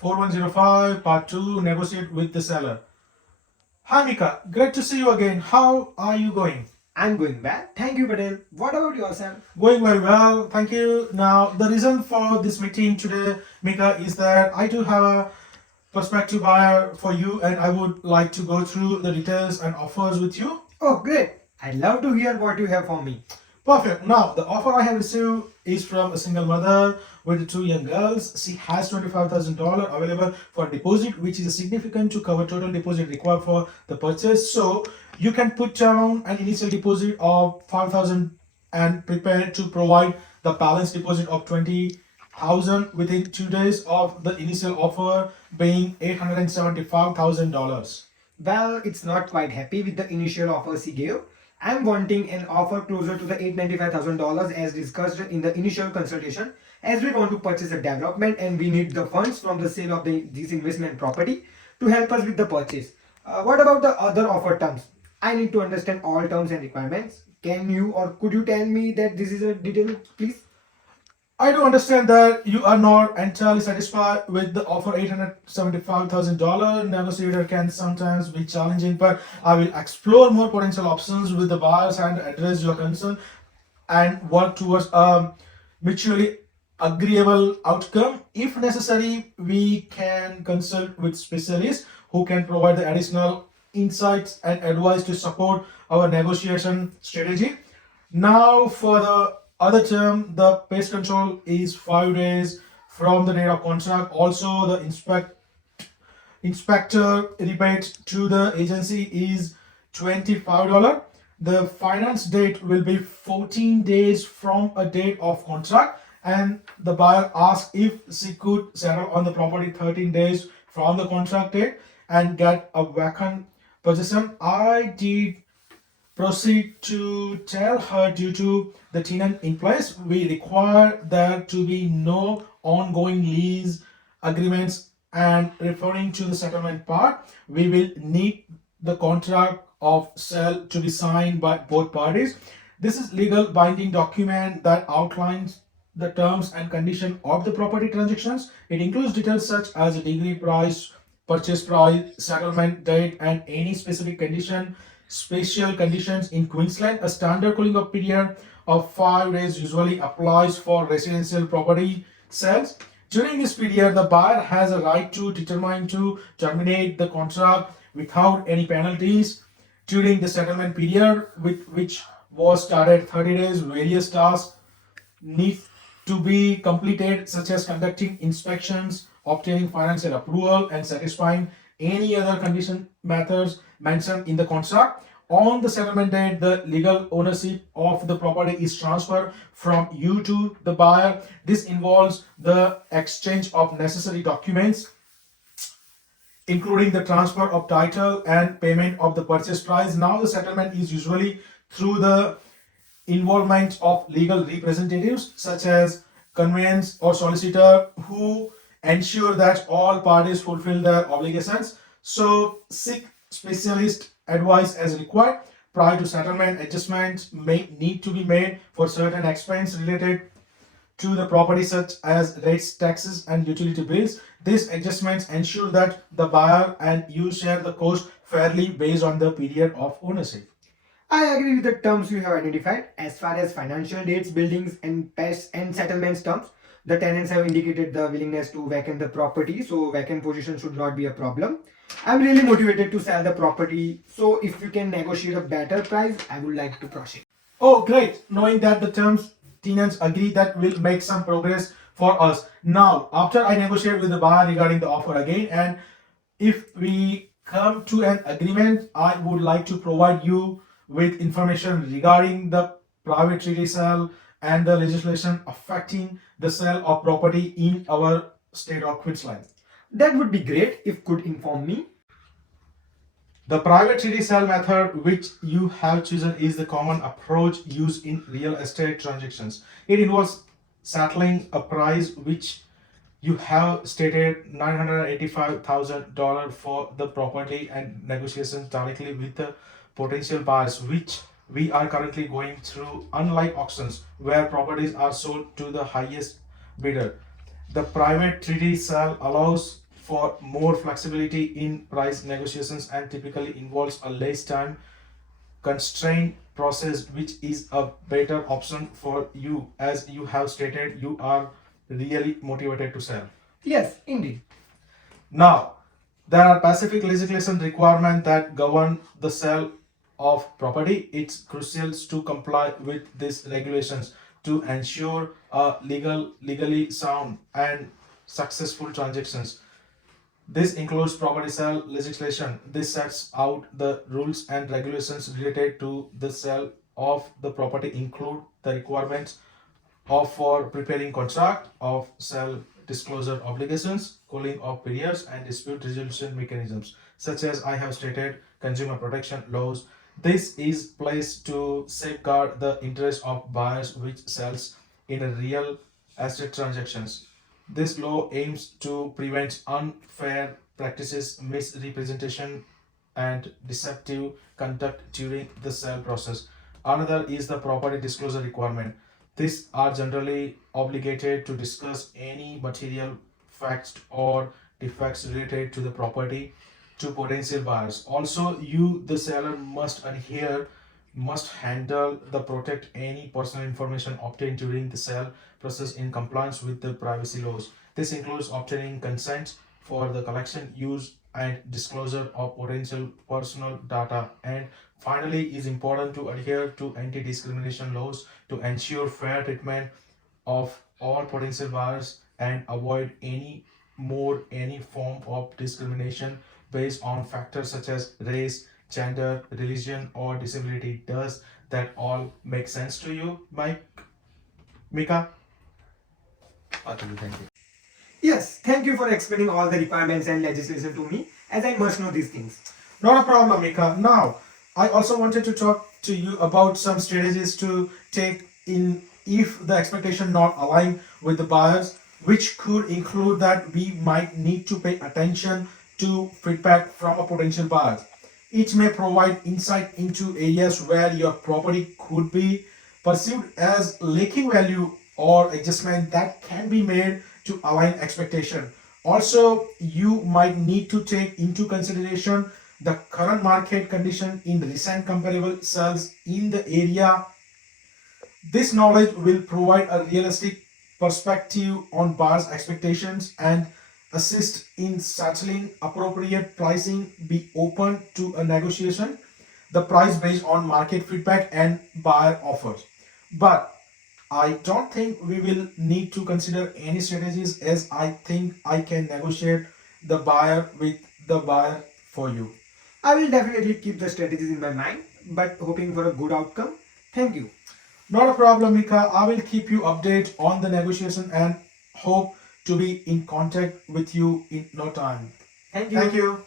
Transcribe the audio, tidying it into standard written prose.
4105 Part 2 Negotiate with the seller. Hi Mika, great to see you again. How are you going? I'm going well. Thank you, Patel. What about yourself? Going very well, thank you. Now, the reason for this meeting today, Mika, is that I do have a prospective buyer for you and I would like to go through the details and offers with you. Oh, great. I'd love to hear what you have for me. Perfect. Now, the offer I have received is from a single mother with two young girls. She has $25,000 available for deposit, which is significant to cover total deposit required for the purchase. So, you can put down an initial deposit of 5,000 and prepare to provide the balance deposit of 20,000 within 2 days of the initial offer being $875,000. Well, it's not quite happy with the initial offer she gave. I'm wanting an offer closer to the $895,000 as discussed in the initial consultation, as we want to purchase a development and we need the funds from the sale of this investment property to help us with the purchase. What about the other offer terms? I need to understand all terms and requirements. Can you or could you tell me that this is a detail, please? I do understand that you are not entirely satisfied with the offer $875,000. Negotiator can sometimes be challenging, but I will explore more potential options with the buyers and address your concern and work towards a mutually agreeable outcome. If necessary, we can consult with specialists who can provide the additional insights and advice to support our negotiation strategy. Now, for the other term, the pest control is 5 days from the date of contract. Also, the inspector rebate to the agency is $25. The finance date will be 14 days from a date of contract, and the buyer asked if she could settle on the property 13 days from the contract date and get a vacant possession. I did proceed to tell her due to the tenant in place, we require there to be no ongoing lease agreements, and referring to the settlement part, we will need the contract of sale to be signed by both parties. This is legal binding document that outlines the terms and condition of the property transactions. It includes details such as a degree price, purchase price, settlement date, and any specific condition. Special conditions in Queensland, a standard cooling off period of 5 days usually applies for residential property sales. During this period, the buyer has a right to determine to terminate the contract without any penalties. During the settlement period, which was started 30 days, various tasks need to be completed, such as conducting inspections, obtaining financial approval, and satisfying any other condition methods mentioned in the contract. On the settlement date, the legal ownership of the property is transferred from you to the buyer. This involves the exchange of necessary documents, including the transfer of title and payment of the purchase price. Now, the settlement is usually through the involvement of legal representatives such as conveyance or solicitor who ensure that all parties fulfill their obligations. So, seek specialist advice as required. Prior to settlement, adjustments may need to be made for certain expenses related to the property, such as rates, taxes, and utility bills. These adjustments ensure that the buyer and you share the cost fairly based on the period of ownership. I agree with the terms you have identified. As far as financial dates, buildings, and pests and settlements terms, the tenants have indicated the willingness to vacate the property, so vacant position should not be a problem. I'm really motivated to sell the property, so if you can negotiate a better price, I would like to proceed. Oh, great. Knowing that the terms tenants agree, that will make some progress for us. Now, after I negotiate with the buyer regarding the offer again, and if we come to an agreement, I would like to provide you with information regarding the private treaty sale and the legislation affecting the sale of property in our state of Queensland. That would be great if could inform me. The private treaty sale method which you have chosen is the common approach used in real estate transactions. It involves settling a price which you have stated $985,000 for the property and negotiations directly with the potential buyers, which we are currently going through. Unlike auctions where properties are sold to the highest bidder, the private treaty sale allows for more flexibility in price negotiations and typically involves a less time constrained process, which is a better option for you, as you have stated you are really motivated to sell. Yes, indeed. Now, there are specific legislation requirements that govern the sale of property. It's crucial to comply with these regulations to ensure legally sound and successful transactions. This includes property sale legislation. This sets out the rules and regulations related to the sale of the property, include the requirements of for preparing contract of sale, disclosure obligations, cooling off periods, and dispute resolution mechanisms, such as I have stated, consumer protection laws. This is placed to safeguard the interest of buyers which sells in a real estate transactions. This law aims to prevent unfair practices, misrepresentation, and deceptive conduct during the sale process. Another is the property disclosure requirement. These are generally obligated to discuss any material facts or defects related to the property to potential buyers. Also, you, the seller, must handle the protect any personal information obtained during the sale process in compliance with the privacy laws. This includes obtaining consent for the collection, use, and disclosure of potential personal data. And finally, is important to adhere to anti-discrimination laws to ensure fair treatment of all potential buyers and avoid any form of discrimination based on factors such as race, gender, religion, or disability. Does that all make sense to you, Mika? Thank you. Yes, thank you for explaining all the requirements and legislation to me, as I must know these things. Not a problem, Mika. Now, I also wanted to talk to you about some strategies to take in if the expectation not align with the buyers, which could include that we might need to pay attention to feedback from a potential buyer. It may provide insight into areas where your property could be perceived as lacking value or adjustment that can be made to align expectation. Also, you might need to take into consideration the current market condition in recent comparable sales in the area. This knowledge will provide a realistic perspective on buyers' expectations and assist in settling appropriate pricing. Be open to a negotiation, the price based on market feedback and buyer offers. But I don't think we will need to consider any strategies, as I think I can negotiate the buyer with the buyer for you. I will definitely keep the strategies in my mind, but hoping for a good outcome. Thank you. Not a problem, Mika. I will keep you updated on the negotiation and hope to be in contact with you in no time. Thank you. Thank you.